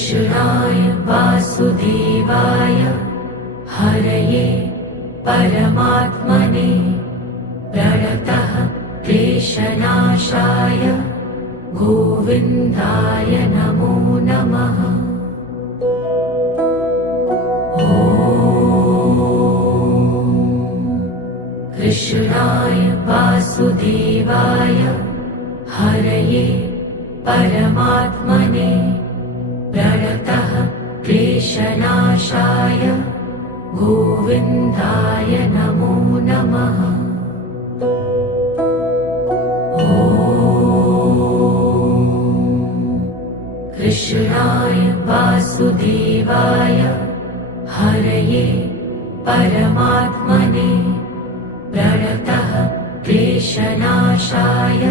कृष्णाय वासुदेवाय हरये परमात्मने प्रणतः क्लेशनाशाय गोविन्दाय नमो नमः। कृष्णाय वासुदेवाय हरये परमात्मने प्रणतः क्लेशनाशाय गोविन्दाय नमो नमः। कृष्णाय वासुदेवाय हरये परमात्मने प्रणतः क्लेशनाशाय